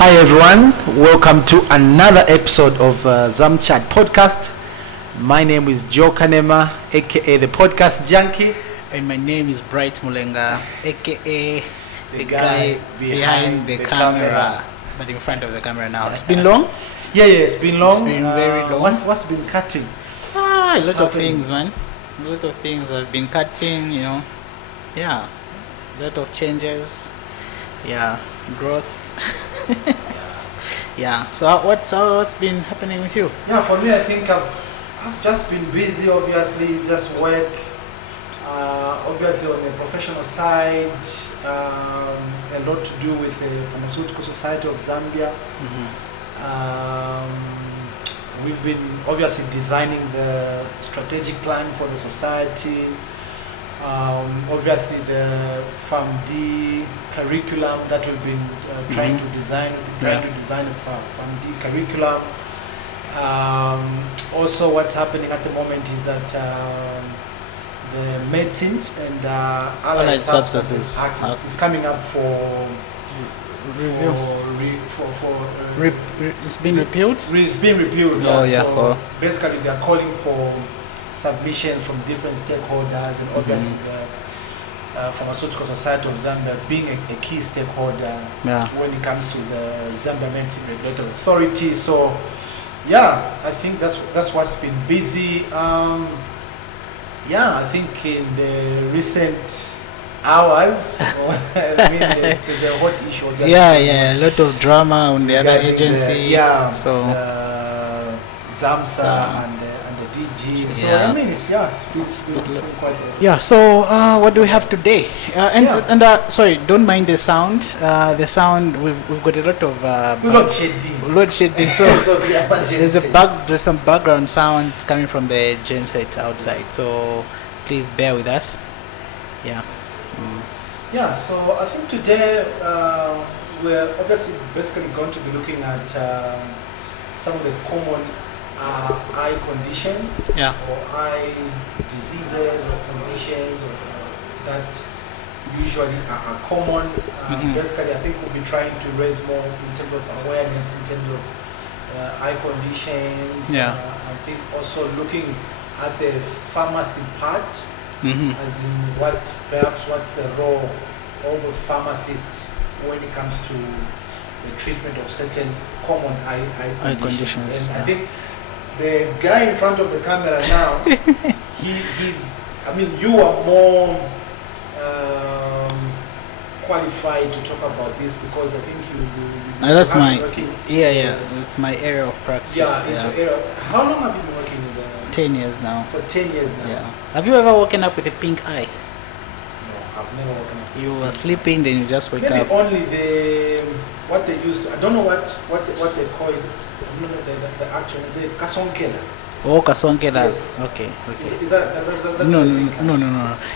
Hi everyone, welcome to another episode of Zamchat podcast. My name is Joe Kanema, aka the podcast junkie. And my name is Bright Mulenga, aka the guy behind the camera. But in front of the camera now. It's been long? Yeah, it's been long. It's been very long. What's been cutting? A lot of things, man. A lot of things have been cutting, Yeah, a lot of changes. Yeah, growth. Yeah. So what's been happening with you? Yeah, for me, I think I've just been busy. Obviously, it's just work. Obviously, on the professional side, a lot to do with the Pharmaceutical Society of Zambia. We've been obviously designing the strategic plan for the society. Obviously, the FAMD curriculum that we've been trying to design. Trying to design a FAMD curriculum. Also, what's happening at the moment is that the Medicines and Allied Substances Act is coming up for review. It's been repealed? It's been repealed. Oh, yeah. yeah. So basically, they are calling for submissions from different stakeholders, and obviously the Pharmaceutical Society of Zambia being a key stakeholder when it comes to the Zambia Medicine Regulatory Authority. So, yeah, I think that's what's been busy. I think in the recent hours, there's a hot issue. A lot of drama on the other agency. ZAMSA and the DG. So it's been quite. So what do we have today? Sorry, don't mind the sound. The sound we've got a lot of load shedding. So there's some background sound coming from the gen set outside. So please bear with us. So I think today we're obviously basically going to be looking at some of the common eye conditions or eye diseases or conditions that usually are common. Basically, I think we'll be trying to raise more in terms of awareness in terms of eye conditions. I think also looking at the pharmacy part, as in what's the role of a pharmacist when it comes to the treatment of certain common eye conditions. And I think the guy in front of the camera now, you are more qualified to talk about this because I think you that's my area of practice. Your area. How long have you been working with 10 years now. For 10 years now. Yeah. Have you ever woken up with a pink eye? No, I've never woken up. You were sleeping, then you just wake up. Maybe only what they used to. I don't know what they call it. I don't know the actual the kasonkela. Oh, kasonkela. Yes. Okay. Is that's No.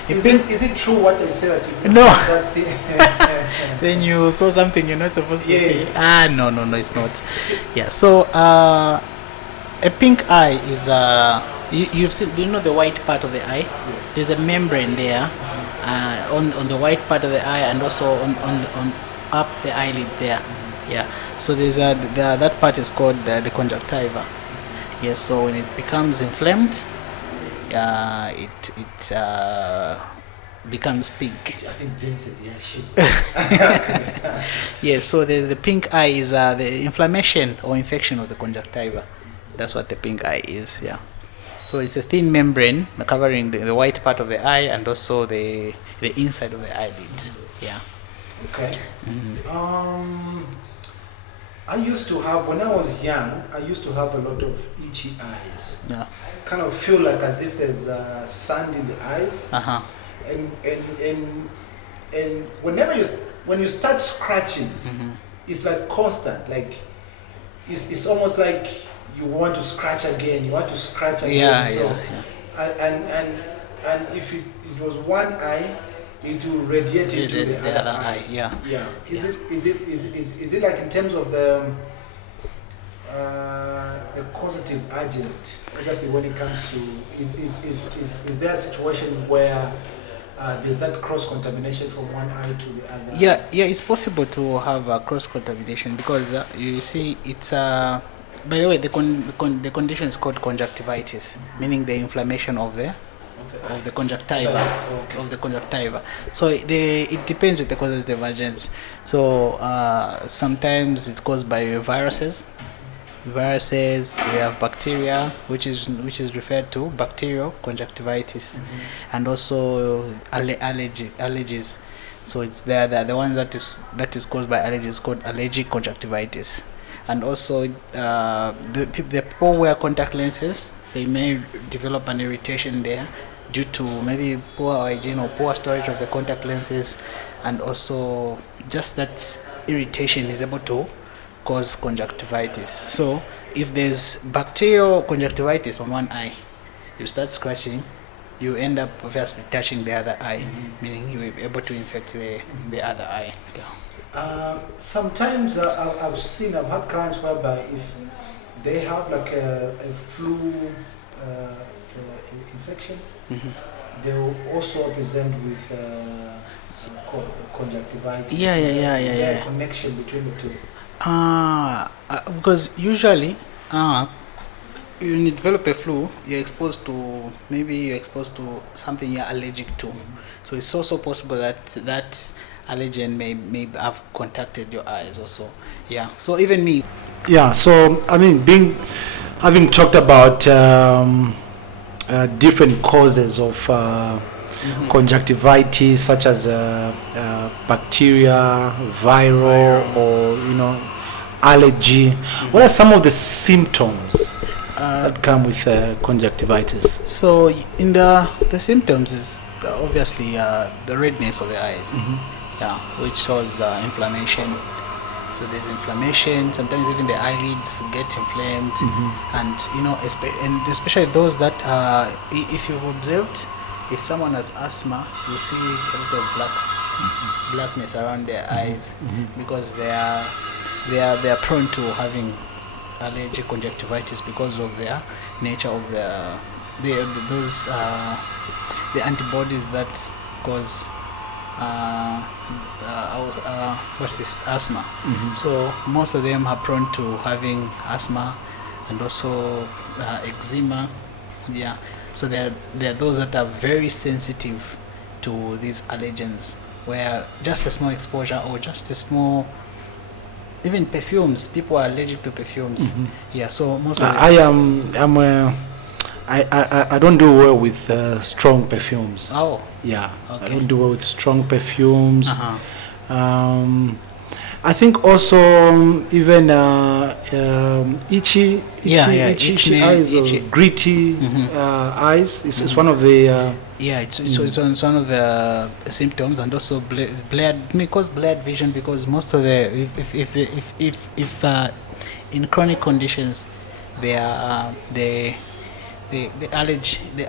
Is it true what they say that you no? That thing? Then you saw something you're not supposed to see. No, it's not. Yeah. So a pink eye is you've seen. Do you know the white part of the eye? Yes. There's a membrane there on the white part of the eye and also on up the eyelid there. Yeah. So there's that part is called the conjunctiva. Yes. So when it becomes inflamed, it becomes pink. I think Jane said shit. Yes. So the pink eye is the inflammation or infection of the conjunctiva. That's what the pink eye is. Yeah. So it's a thin membrane covering the white part of the eye and also the inside of the eyelid. Yeah. Okay. I used to have, when I was young, a lot of itchy eyes. Yeah. Kind of feel like as if there's sand in the eyes. And whenever when you start scratching, it's like constant. Like it's almost like you want to scratch again. And if it was one eye, it will radiate into the other eye. Yeah. Is it like in terms of the causative agent? Obviously, when it comes to is there a situation where there's that cross contamination from one eye to the other. Yeah, it's possible to have a cross contamination because you see, it's by the way, the condition is called conjunctivitis, meaning the inflammation of the conjunctiva, of the conjunctiva. So it depends with the causes of divergence. So sometimes it's caused by viruses. We have bacteria, which is referred to bacterial conjunctivitis, and also allergies. So it's the one that is caused by allergies, called allergic conjunctivitis. And also the people who wear contact lenses, they may develop an irritation there due to maybe poor hygiene or poor storage of the contact lenses, and also just that irritation is able to cause conjunctivitis. So if there's bacterial conjunctivitis on one eye, you start scratching, you end up obviously touching the other eye, meaning you're able to infect the other eye. Sometimes I've had clients whereby if they have like a flu infection, they will also present with conjunctivitis. Is there a connection between the two? Because usually when you develop a flu, you're exposed to something you're allergic to. So it's also possible that allergen may have contacted your eyes also. Yeah. So even me. Yeah. So I mean, having talked about different causes of conjunctivitis, such as bacteria, viral, or allergy. What are some of the symptoms that come with conjunctivitis? So in the symptoms is obviously the redness of the eyes, which shows inflammation. So there's inflammation. Sometimes even the eyelids get inflamed, and especially those that if you've observed, if someone has asthma, you see a little blackness around their eyes, because they are prone to having allergic conjunctivitis because of their nature of the antibodies that cause asthma. So most of them are prone to having asthma and also eczema. Yeah. So there are those that are very sensitive to these allergens, where just a small exposure or just a small, even perfumes, people are allergic to perfumes. Yeah. So most of I don't do well with strong perfumes. Oh. Yeah. Okay. I don't do well with strong perfumes. I think also even itchy eyes, or gritty eyes is one of the it's one of the symptoms, and also blurred vision, because most of the if in chronic conditions the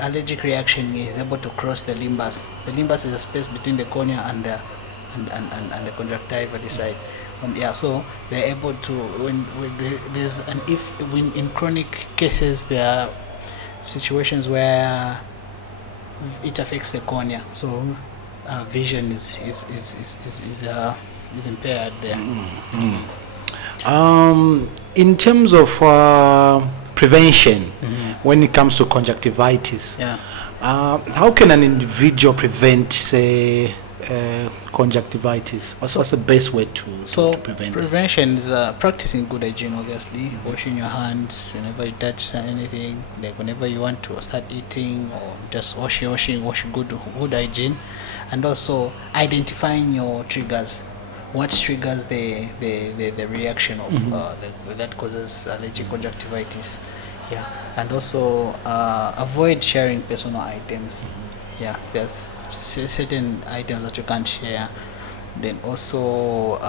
allergic reaction is able to cross the limbus. The limbus is a space between the cornea and the conjunctiva this side. So they're able to when in chronic cases there are situations where it affects the cornea, so vision is impaired there. In terms of prevention, when it comes to conjunctivitis, how can an individual prevent, say, conjunctivitis? What's the best way to prevent prevention is practicing good hygiene, obviously, washing your hands whenever you touch anything, like whenever you want to start eating, or just wash good hygiene, and also identifying your triggers. What triggers the reaction of that causes allergic conjunctivitis. Yeah. And also avoid sharing personal items. Yeah, there's certain items that you can't share. Then also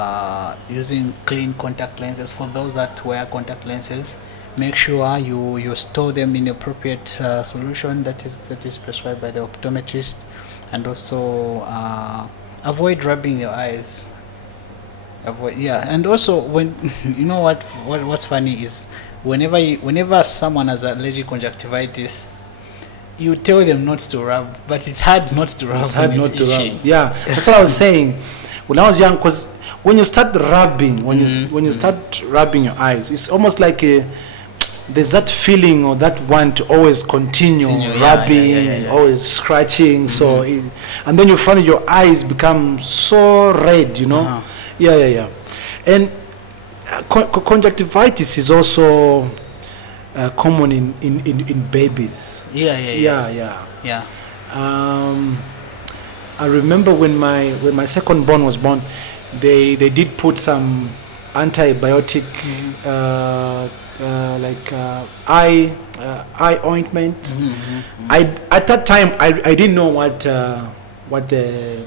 using clean contact lenses. For those that wear contact lenses, make sure you store them in appropriate solution that is prescribed by the optometrist. And also avoid rubbing your eyes. And also when what's funny is whenever someone has allergic conjunctivitis, you tell them not to rub, but it's hard not to rub. It's hard not to rub. Yeah, that's what I was saying. When I was young, because when you start rubbing, when you start rubbing your eyes, it's almost like there's that feeling or that want to always continue rubbing and always scratching. So, and then you find your eyes become so red, you know. And conjunctivitis is also common in babies. I remember when my second born was born, they did put some antibiotic eye ointment. At that time I didn't know what the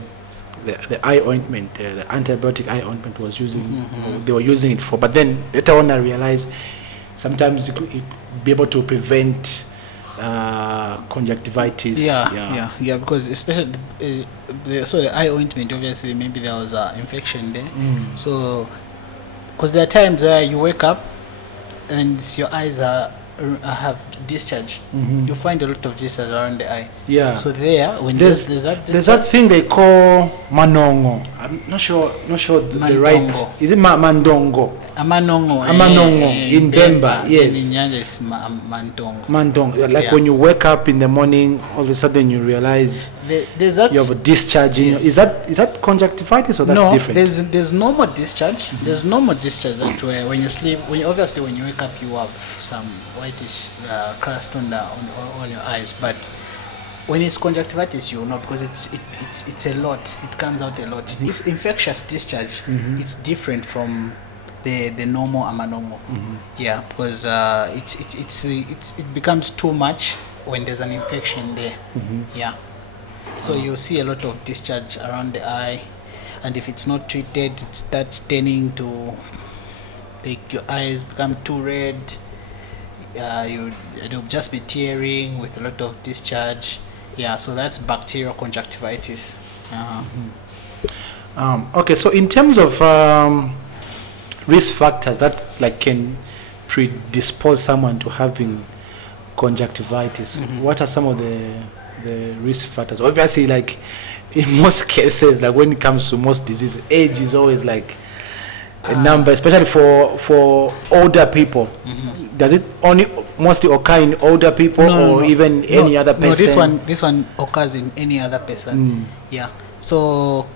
eye ointment, the antibiotic eye ointment was using. They were using it for. But then later on I realized sometimes it could be able to prevent conjunctivitis. Because especially the eye ointment, obviously maybe there was an infection there. So because there are times where you wake up and your eyes have discharge. You find a lot of discharge around the eye. So when there's that thing they call manongo. I'm not sure the right. Is it mandongo? Amanongo in Bemba, yes. In Nyanja is mandongo. When you wake up in the morning, all of a sudden you realize you have a discharge. Yes. Is that conjunctivitis or that's different? There's normal discharge. There's normal discharge that way when you sleep. When you wake up, you have some whitish crust on your eyes. But when it's conjunctivitis, you know, because it's a lot. It comes out a lot. This infectious discharge, it's different from the normal amanongo. Because it becomes too much when there's an infection there. So you see a lot of discharge around the eye, and if it's not treated, it starts turning to your eyes become too red. You'll just be tearing with a lot of discharge. So that's bacterial conjunctivitis. Okay, so in terms of risk factors that can predispose someone to having conjunctivitis, what are some of the risk factors? Obviously, in most cases, when it comes to most diseases, age is always a number, especially for older people. Does it only mostly occur in older people or even any other person? No, this one occurs in any other person. So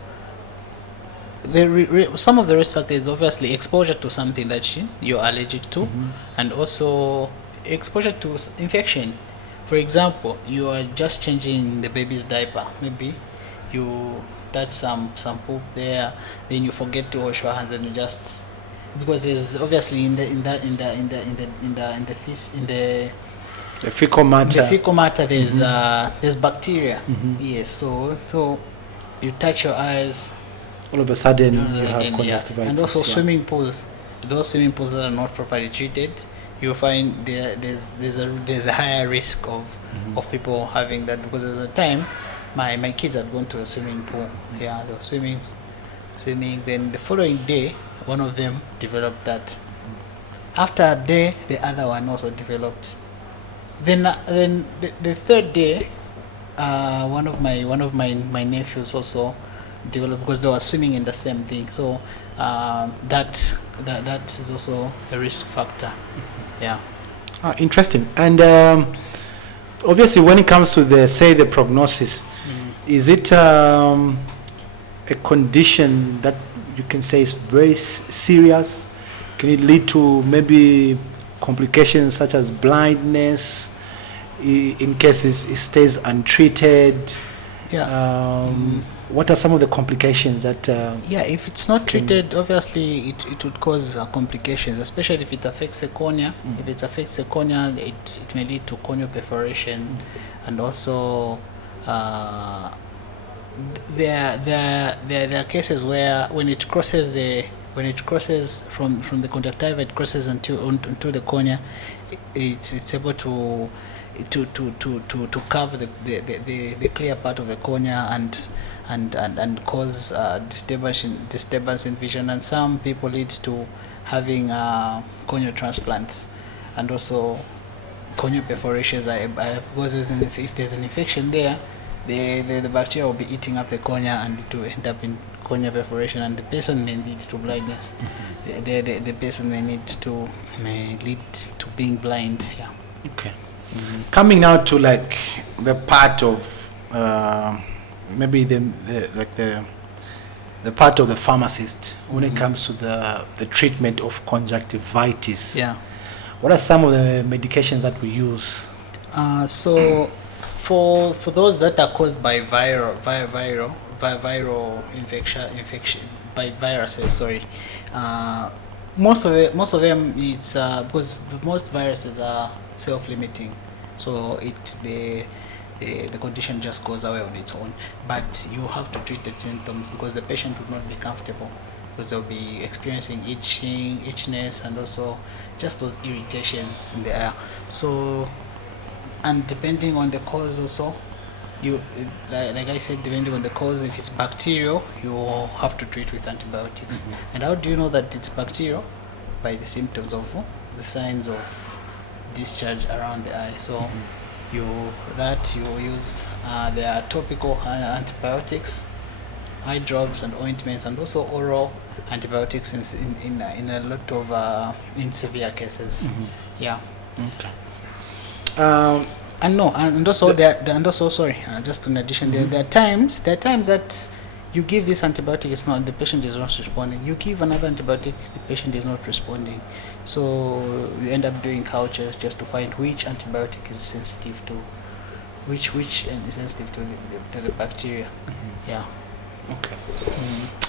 some of the risk factors is obviously exposure to something that you're allergic to, and also exposure to infection. For example, you are just changing the baby's diaper. Maybe you touch some poop there, then you forget to wash your hands, and you just, because there's obviously in the fecal matter. The fecal matter, there's bacteria. Yes, so you touch your eyes, all of a sudden you have conjunctivitis. And also swimming pools. Those swimming pools that are not properly treated, you find there's a higher risk of people having that, because at the time my kids had gone to a swimming pool. They were swimming. Then the following day, one of them developed that. After a day, the other one also developed. Then the third day, one of my nephews also developed, because they were swimming in the same thing. So that is also a risk factor. Interesting. And obviously, when it comes to the prognosis, is it a condition that you can say is very serious? Can it lead to maybe complications such as blindness in case it stays untreated? What are some of the complications that if it's not treated, obviously it would cause complications, especially if it affects the cornea. If it affects the cornea, it may lead to corneal perforation. And also there are cases where when it crosses from the conjunctiva, it crosses onto the cornea, it's able to cover the clear part of the cornea and cause disturbance in vision, and some people leads to having corneal transplants. And also corneal perforations are because if there's an infection there, the bacteria will be eating up the cornea and it will end up in corneal perforation, and the person may lead to blindness. The person may lead to being blind. Yeah. Okay. Coming now to like the part of maybe the part of the pharmacist when it comes to the treatment of conjunctivitis. Yeah. What are some of the medications that we use? So for those that are caused by viral infection by viruses, sorry. Most of them it's because most viruses are self-limiting, so the condition just goes away on its own. But you have to treat the symptoms because the patient would not be comfortable, because they'll be experiencing itchiness, and also just those irritations in the air. So, and depending on the cause also, you like I said, depending on the cause, if it's bacterial, you have to treat with antibiotics. And how do you know that it's bacterial? By the symptoms of the signs of discharge around the eye. So you use there are topical antibiotics, eye drops and ointments, and also oral antibiotics in a lot of in severe cases. Yeah. Okay. And also sorry, just in addition, there are times that you give this antibiotic, the patient is not responding. You give another antibiotic, the patient is not responding. So you end up doing cultures just to find which antibiotic is sensitive to which is sensitive to the bacteria. Yeah. Okay.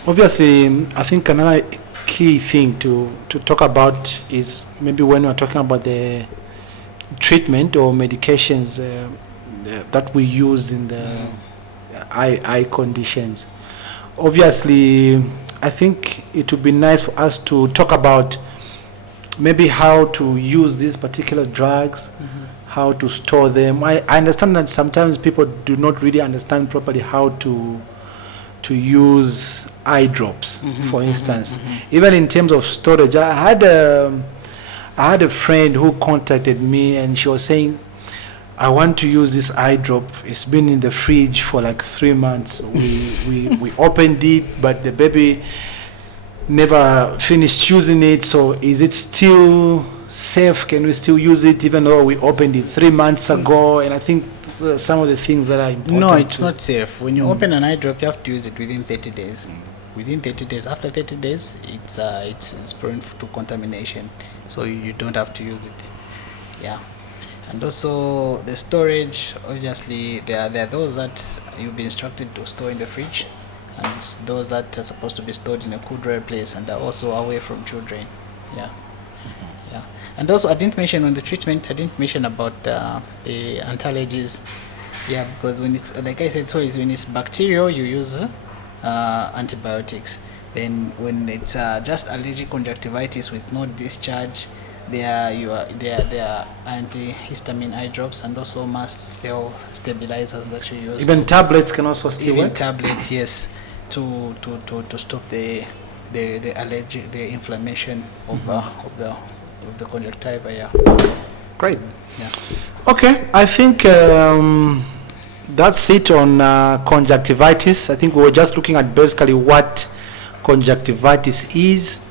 Obviously, I think another key thing to talk about is maybe when we're talking about the treatment or medications that we use in the eye conditions. Obviously, I think it would be nice for us to talk about maybe how to use these particular drugs, how to store them. I understand that sometimes people do not really understand properly how to use eye drops, for instance. Even in terms of storage, I had a friend who contacted me and she was saying, I want to use this eye drop. It's been in the fridge for like 3 months. We opened it, but the baby never finished using it. So is it still safe? Can we still use it even though we opened it 3 months ago? And I think some of the things that are important. No, it's not safe. When you open an eye drop, you have to use it within 30 days. Within 30 days, after 30 days, it's prone to contamination. So you don't have to use it. Yeah. And also the storage, obviously there are those that you'll be instructed to store in the fridge, and those that are supposed to be stored in a cool, dry place and are also away from children. Yeah. Yeah. And also I didn't mention on the treatment, I didn't mention about the anti-allergies. Yeah, because when it's, like I said, when it's bacterial, you use antibiotics. Then when it's just allergic conjunctivitis with no discharge, there are antihistamine eye drops and also mast cell stabilizers that you use. Even tablets can also still work? Even tablets, yes, to stop the allergy, the inflammation of the conjunctiva. Yeah. Great. Yeah. Okay, I think that's it on conjunctivitis. I think we were just looking at basically what conjunctivitis is.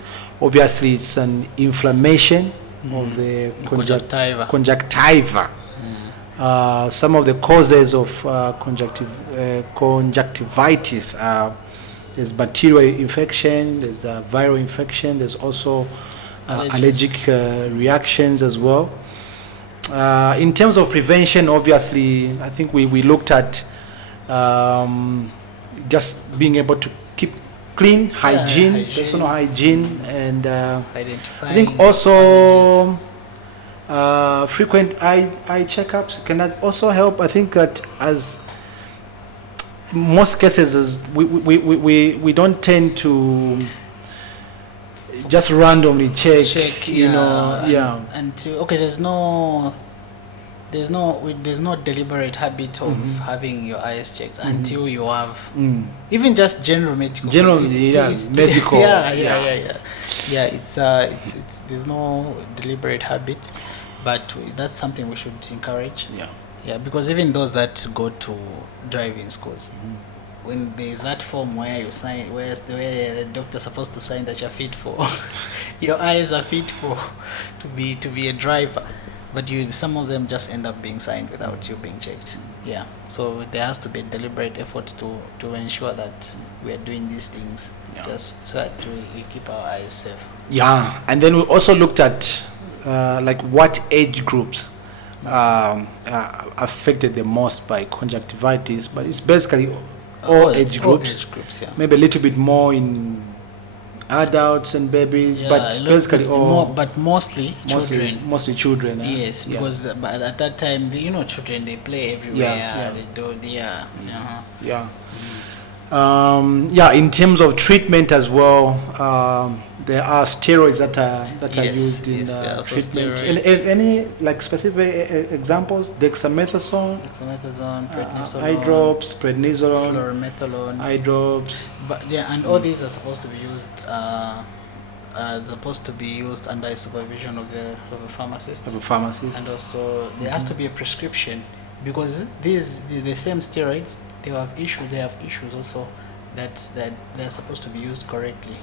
Obviously, it's an inflammation of the conjunctiva. Some of the causes of conjunctivitis are there's bacterial infection, there's viral infection, there's also allergic reactions as well. In terms of prevention, obviously, I think we looked at just being able to keep clean, hygiene, personal hygiene, and I think also frequent eye checkups can that also help. I think that as most cases, as we don't tend to just randomly check, until there's no deliberate habit of having your eyes checked until you have even just general medical. It's there's no deliberate habit, but that's something we should encourage. Yeah, because even those that go to driving schools, when there's that form where you sign, where the doctor's supposed to sign that you're fit for, your eyes are fit for to be a driver, but some of them just end up being signed without you being checked. Yeah, so there has to be a deliberate effort to ensure that we are doing these things just so that we keep our eyes safe. Yeah, and then we also looked at like what age groups affected the most by conjunctivitis, but it's basically all age groups. Maybe a little bit more in adults and babies, but basically all. But mostly children. Mostly children. Yes, because at that time, children, they play everywhere. They do. In terms of treatment as well, there are steroids that are used in treatment. Any like specific examples? Dexamethasone, prednisolone, eye drops, prednisolone, fluorometholone, eye drops. But and all these are supposed to be used under supervision of a pharmacist. And also there has to be a prescription, because the same steroids, they have issues also that they're supposed to be used correctly.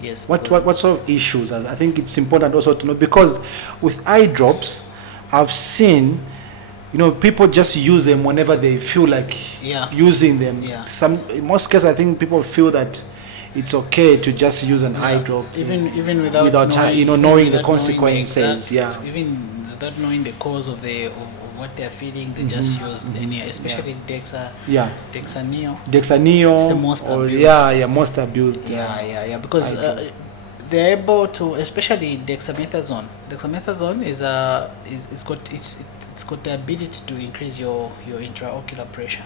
Yes. What sort of issues? I think it's important also to know, because with eye drops, I've seen, people just use them whenever they feel like using them. In most cases, I think people feel that it's okay to just use an eye drop, even without knowing the consequences. Even without knowing the cause of what they're feeling, they just use any, especially Dexaneo. Dexaneo is the most abused. Most abused. Because they're able to, especially dexamethasone. Dexamethasone it's got the ability to increase your intraocular pressure.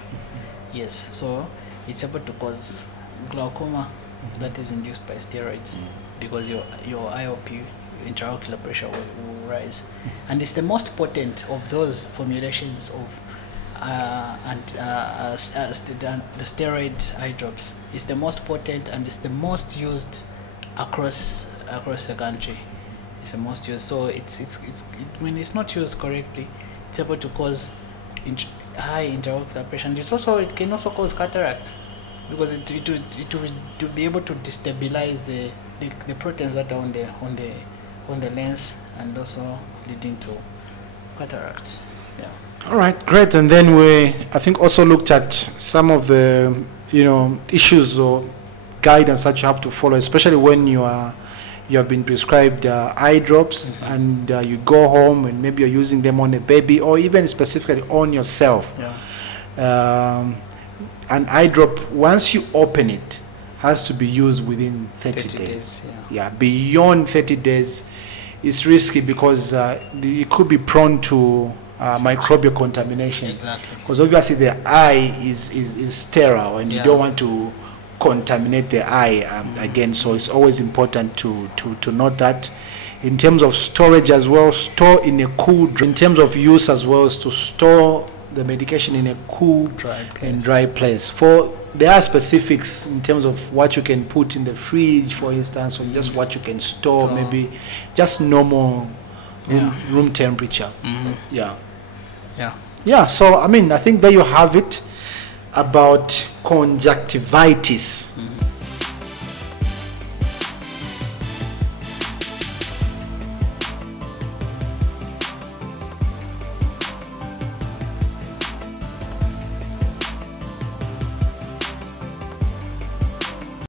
Yes, so it's able to cause glaucoma that is induced by steroids, because your IOP, intraocular pressure, will rise. And it's the most potent of those formulations of the steroid eye drops. It's the most potent, and it's the most used across the country. It's the most used. So when it's not used correctly, it's able to cause high intraocular pressure, and it can also cause cataracts, because it will be able to destabilize the proteins that are on the lens, and also leading to cataracts. All right, great. And then I think also looked at some of the issues or guidance that you have to follow, especially when you have been prescribed eye drops, and you go home and maybe you're using them on a baby, or even specifically on yourself. An eye drop, once you open it, has to be used within 30 days. Beyond 30 days, it's risky, because it could be prone to microbial contamination. Exactly. Because obviously the eye is sterile, and you don't want to contaminate the eye again. So it's always important to note that. In terms of storage as well, store in a cool. In terms of use as well, is to store the medication in a cool and dry place. There are specifics in terms of what you can put in the fridge, for instance, or just what you can store, maybe just normal room temperature. So I think there you have it about conjunctivitis.